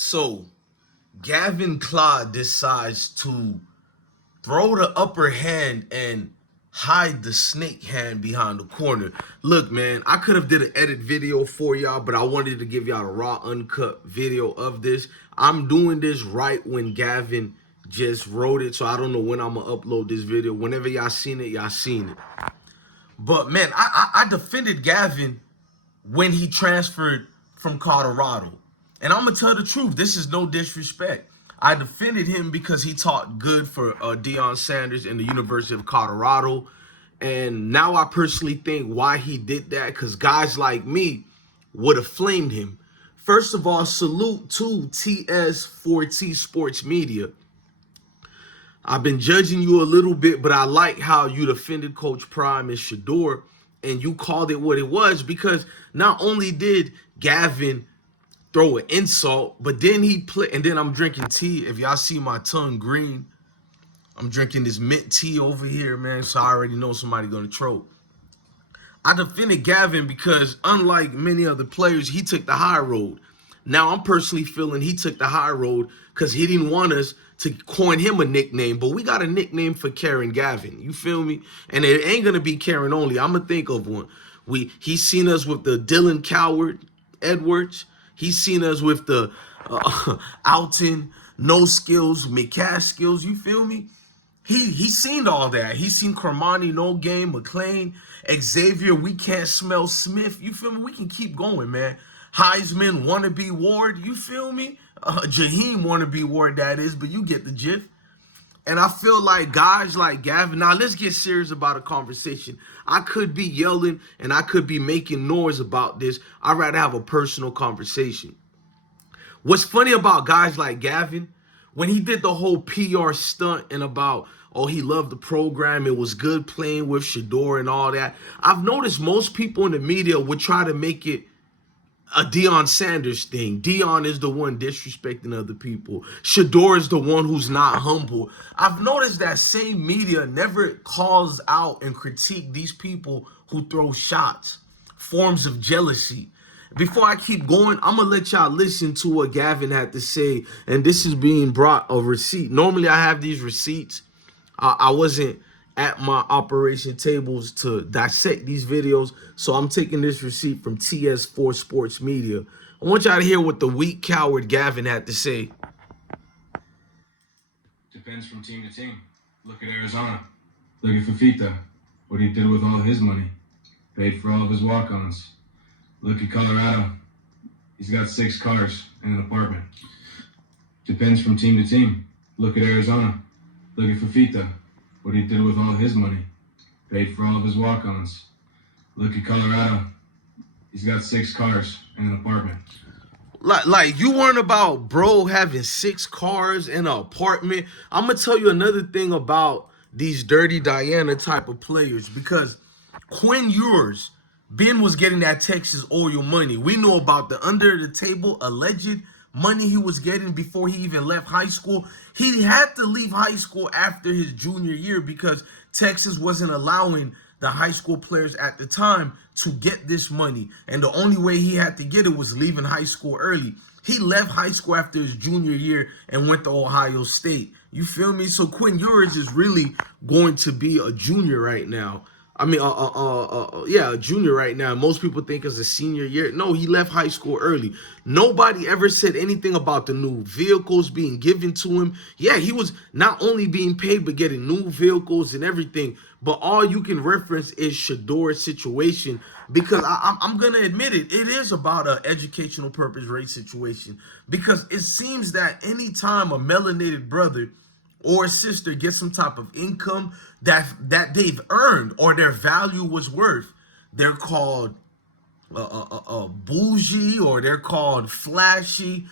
So Gavin Claude decides to throw the upper hand and hide the snake hand behind the corner. Look, man, I could have did an edit video for y'all, but I wanted to give y'all a raw, uncut video of this. I'm doing this right when Gavin just wrote it, so I don't know when I'm gonna upload this video. Whenever y'all seen it, y'all seen it. But man, I defended Gavin when he transferred from Colorado. And I'm going to tell the truth. This is no disrespect. I defended him because he taught good for Deion Sanders in the University of Colorado. And now I personally think why he did that, because guys like me would have flamed him. First of all, salute to TS4T Sports Media. I've been judging you a little bit, but I like how you defended Coach Prime and Shedeur, and you called it what it was, because not only did Gavin throw an insult, but then he played, and then I'm drinking tea. If y'all see my tongue green, I'm drinking this mint tea over here, man, so I already know somebody gonna troll. I defended Gavin because unlike many other players, he took the high road. Now I'm personally feeling he took the high road because he didn't want us to coin him a nickname, but we got a nickname for Karen Gavin. You feel me? And it ain't gonna be Karen only. I'm gonna think of one. He's seen us with the Dylan Coward Edwards. He's seen us with the Alton, no skills, McCash skills. You feel me? He's seen all that. He's seen Cormani, no game, McLean, Xavier, we can't smell Smith. You feel me? We can keep going, man. Heisman, wannabe Ward. You feel me? Jaheim wannabe Ward, that is, but you get the gist. And I feel like guys like Gavin, now let's get serious about a conversation. I could be yelling and I could be making noise about this. I'd rather have a personal conversation. What's funny about guys like Gavin, when he did the whole PR stunt and about, oh, he loved the program, it was good playing with Shedeur and all that, I've noticed most people in the media would try to make it a Deion Sanders thing. Deion is the one disrespecting other people. Shedeur is the one who's not humble. I've noticed that same media never calls out and critique these people who throw shots, forms of jealousy. Before I keep going, I'm going to let y'all listen to what Gavin had to say. And this is being brought a receipt. Normally, I have these receipts. I wasn't at my operation tables to dissect these videos, so I'm taking this receipt from TS4 Sports Media. I want y'all to hear what the weak coward Gavin had to say. Depends from team to team. Look at Arizona. Look at Fafita. What he did with all his money. Paid for all of his walk-ons. Look at Colorado. He's got 6 cars and an apartment. Depends from team to team. Look at Arizona. Look at Fafita. What he did with all his money. Paid for all of his walk-ons. Look at Colorado. He's got 6 cars and an apartment. Like you weren't about bro having 6 cars and an apartment. I'm going to tell you another thing about these Dirty Diana type of players, because Quinn Ewers, Ben was getting that Texas oil money. We know about the under the table alleged money he was getting before he even left high school. He had to leave high school after his junior year because Texas wasn't allowing the high school players at the time to get this money. And the only way he had to get it was leaving high school early. He left high school after his junior year and went to Ohio State. You feel me? So Quinn Ewers is really going to be a junior right now. I mean, yeah, a junior right now. Most people think it's a senior year. No, he left high school early. Nobody ever said anything about the new vehicles being given to him. Yeah, he was not only being paid, but getting new vehicles and everything. But all you can reference is Shedeur's situation, because I'm going to admit it. It is about an educational purpose rate situation, because it seems that anytime a melanated brother or sister gets some type of income that they've earned or their value was worth, they're called bougie, or they're called flashy.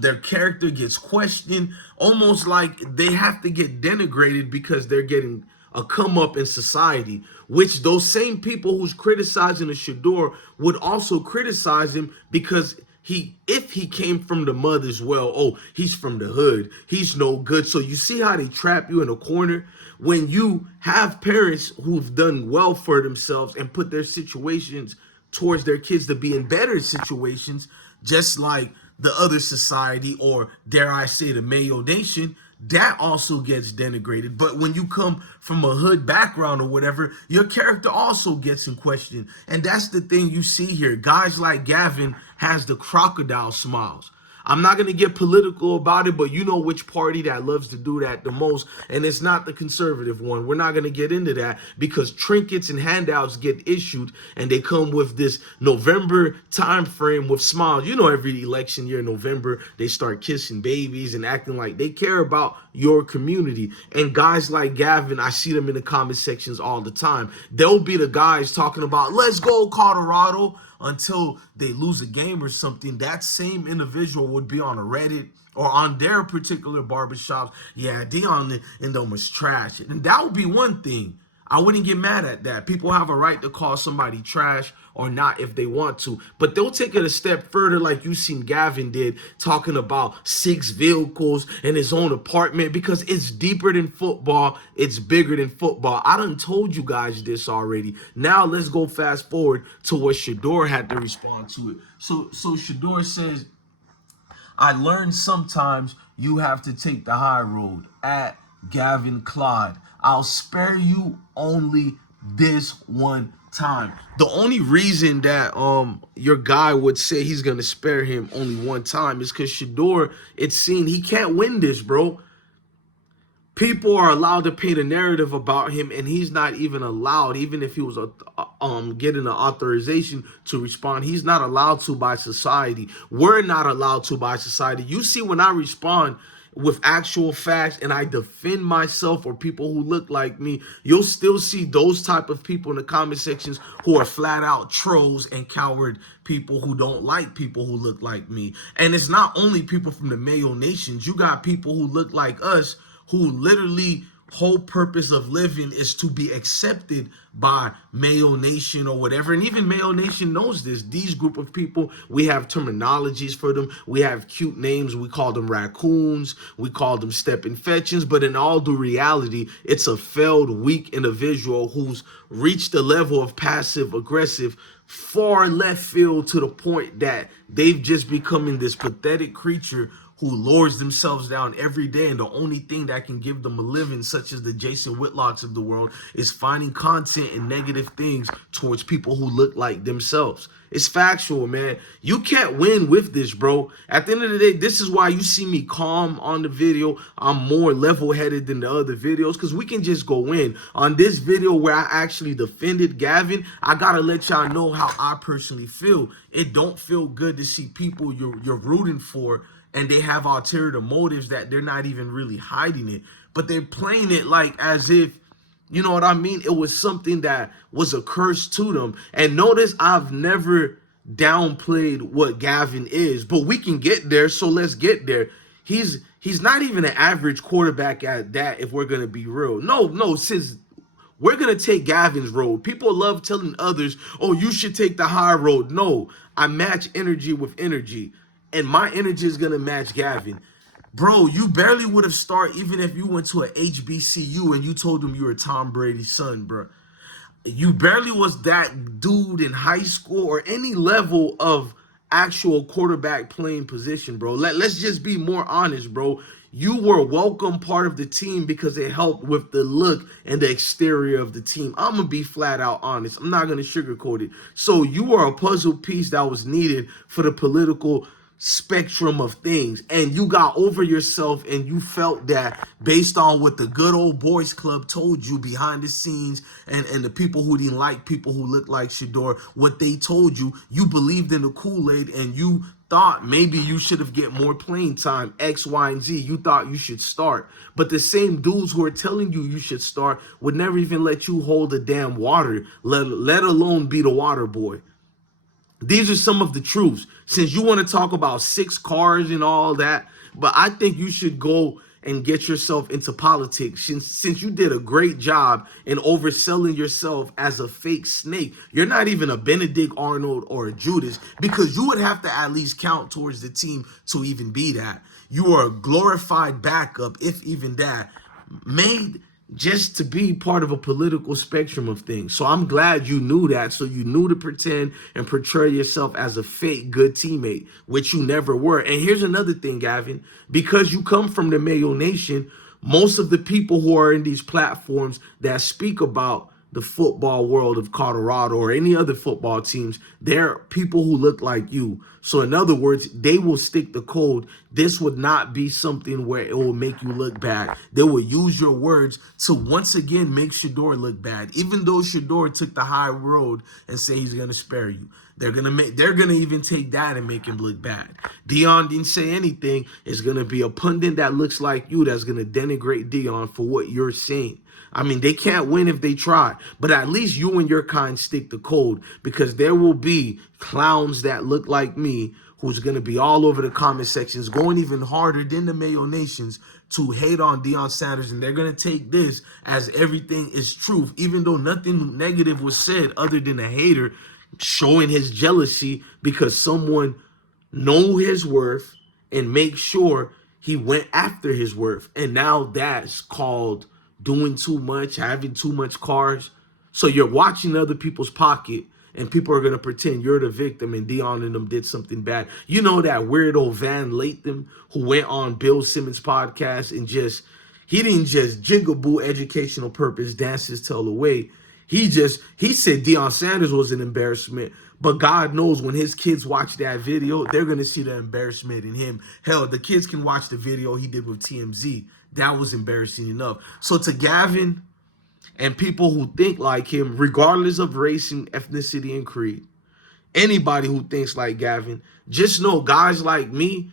Their character gets questioned, almost like they have to get denigrated because they're getting a come up in society, which those same people who's criticizing the Shedeur would also criticize him, because if he came from the mud as well, oh, he's from the hood, he's no good. So you see how they trap you in a corner when you have parents who've done well for themselves and put their situations towards their kids to be in better situations, just like the other society, or dare I say the Mayo Nation, that also gets denigrated. But when you come from a hood background or whatever, your character also gets in question. And that's the thing you see here. Guys like Gavin has the crocodile smiles. I'm not going to get political about it, but you know which party that loves to do that the most, and it's not the conservative one. We're not going to get into that because trinkets and handouts get issued, and they come with this November time frame with smiles. You know, every election year in November, they start kissing babies and acting like they care about your community. And guys like Gavin, I see them in the comment sections all the time. They'll be the guys talking about, let's go Colorado, until they lose a game or something. That same individual would be on a Reddit or on their particular barbershops. Yeah, Dion and them was trash. And that would be one thing. I wouldn't get mad at that. People have a right to call somebody trash or not if they want to. But they'll take it a step further, like you seen Gavin did, talking about 6 vehicles in his own apartment, because it's deeper than football. It's bigger than football. I done told you guys this already. Now let's go fast forward to what Shedeur had to respond to it. So Shedeur says, I learned sometimes you have to take the high road. At Gavin Claude, I'll spare you only this one time. The only reason that your guy would say he's gonna spare him only one time is because Shedeur, it's seen he can't win this, bro. People are allowed to paint a narrative about him, and he's not even allowed, even if he was getting an authorization to respond, he's not allowed to by society. We're not allowed to by society. You see, when I respond with actual facts and I defend myself or people who look like me, you'll still see those type of people in the comment sections who are flat out trolls and coward people who don't like people who look like me. And it's not only people from the Mayo Nations. You got people who look like us who literally whole purpose of living is to be accepted by Mayo Nation or whatever. And even Mayo Nation knows this. These group of people, we have terminologies for them. We have cute names. We call them raccoons. We call them stepping fetchings. But in all due reality, it's a failed, weak individual who's reached the level of passive aggressive far left field to the point that they've just becoming this pathetic creature who lowers themselves down every day, and the only thing that can give them a living, such as the Jason Whitlocks of the world, is finding content and negative things towards people who look like themselves. It's factual, man. You can't win with this, bro. At the end of the day, this is why you see me calm on the video. I'm more level-headed than the other videos, because we can just go in. On this video where I actually defended Gavin, I gotta let y'all know how I personally feel. It don't feel good to see people you're rooting for, and they have ulterior motives that they're not even really hiding it, but they're playing it like as if, you know what I mean, it was something that was a curse to them. And notice I've never downplayed what Gavin is, but we can get there, so let's get there. He's not even an average quarterback at that, if we're gonna be real. No, since we're going to take Gavin's road. People love telling others, oh, you should take the high road. No, I match energy with energy, and my energy is going to match Gavin. Bro, you barely would have started even if you went to a HBCU and you told them you were Tom Brady's son, bro. You barely was that dude in high school or any level of actual quarterback playing position, bro. Let's just be more honest, bro. You were a welcome part of the team because it helped with the look and the exterior of the team. I'm going to be flat out honest. I'm not going to sugarcoat it. So you were a puzzle piece that was needed for the political spectrum of things, and you got over yourself and you felt that based on what the good old boys club told you behind the scenes, and the people who didn't like people who looked like Shedeur, what they told you, you believed in the Kool-Aid, and you thought maybe you should have get more playing time, X, Y, and Z. You thought you should start, but the same dudes who are telling you should start would never even let you hold the damn water, let alone be the water boy. These are some of the truths. Since you want to talk about 6 cars and all that, but I think you should go and get yourself into politics. Since you did a great job in overselling yourself as a fake snake, you're not even a Benedict Arnold or a Judas, because you would have to at least count towards the team to even be that. You are a glorified backup, if even that, made just to be part of a political spectrum of things. So I'm glad you knew that. So you knew to pretend and portray yourself as a fake good teammate, which you never were. And here's another thing, Gavin, because you come from the Mayo Nation, most of the people who are in these platforms that speak about the football world of Colorado or any other football teams, they're people who look like you. So in other words, they will stick the code. This would not be something where it will make you look bad. They will use your words to once again make Shedeur look bad. Even though Shedeur took the high road and say he's gonna spare you. They're gonna even take that and make him look bad. Dion didn't say anything. It's gonna be a pundit that looks like you that's gonna denigrate Dion for what you're saying. I mean, they can't win if they try, but at least you and your kind stick the code, because there will be clowns that look like me who's going to be all over the comment sections, going even harder than the Mayo Nations to hate on Deion Sanders, and they're going to take this as everything is truth, even though nothing negative was said other than a hater showing his jealousy because someone know his worth and make sure he went after his worth. And now that's called doing too much, having too much cars. So you're watching other people's pocket and people are going to pretend you're the victim and Dion and them did something bad. You know that weirdo Van Lathan who went on Bill Simmons' podcast and he didn't just jigaboo educational purpose, dance his tail away. He said Deion Sanders was an embarrassment, but God knows when his kids watch that video, they're going to see the embarrassment in him. Hell, the kids can watch the video he did with TMZ. That was embarrassing enough. So to Gavin and people who think like him, regardless of race and ethnicity and creed, anybody who thinks like Gavin, just know guys like me,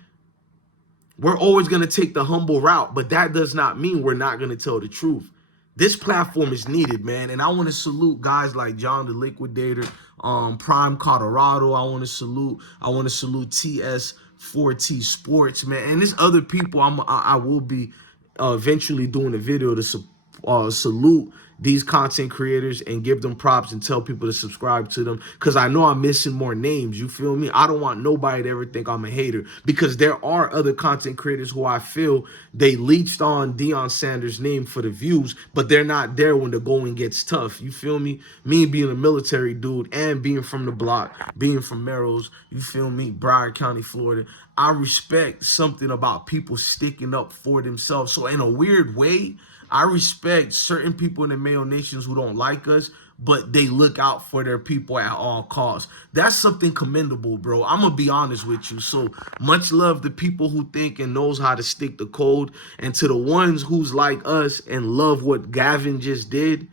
we're always going to take the humble route, but that does not mean we're not going to tell the truth. This platform is needed, man, and I want to salute guys like John the Liquidator, Prime Colorado. I want to salute TS4T Sports, man, and there's other people. I will be eventually doing a video to salute these content creators and give them props and tell people to subscribe to them, because I know I'm missing more names. You feel me? I don't want nobody to ever think I'm a hater, because there are other content creators who I feel they leached on Deion Sanders' name for the views, but they're not there when the going gets tough. You feel me? Me being a military dude and being from the block, being from Merrill's, you feel me? Broward County, Florida. I respect something about people sticking up for themselves. So in a weird way, I respect certain people in the Mayo Nations who don't like us, but they look out for their people at all costs. That's something commendable, bro. I'm going to be honest with you. So much love to people who think and knows how to stick the code. And to the ones who's like us and love what Gavin just did,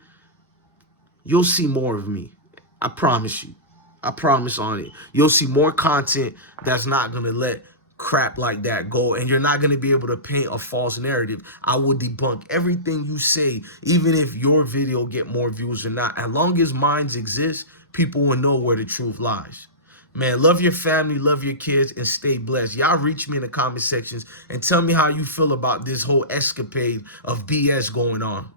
you'll see more of me. I promise you. I promise on it. You'll see more content that's not going to let crap like that go, and you're not going to be able to paint a false narrative. I will debunk everything you say, even if your video get more views or not. As long as minds exist, people will know where the truth lies. Man, love your family, love your kids, and stay blessed. Y'all reach me in the comment sections and tell me how you feel about this whole escapade of BS going on.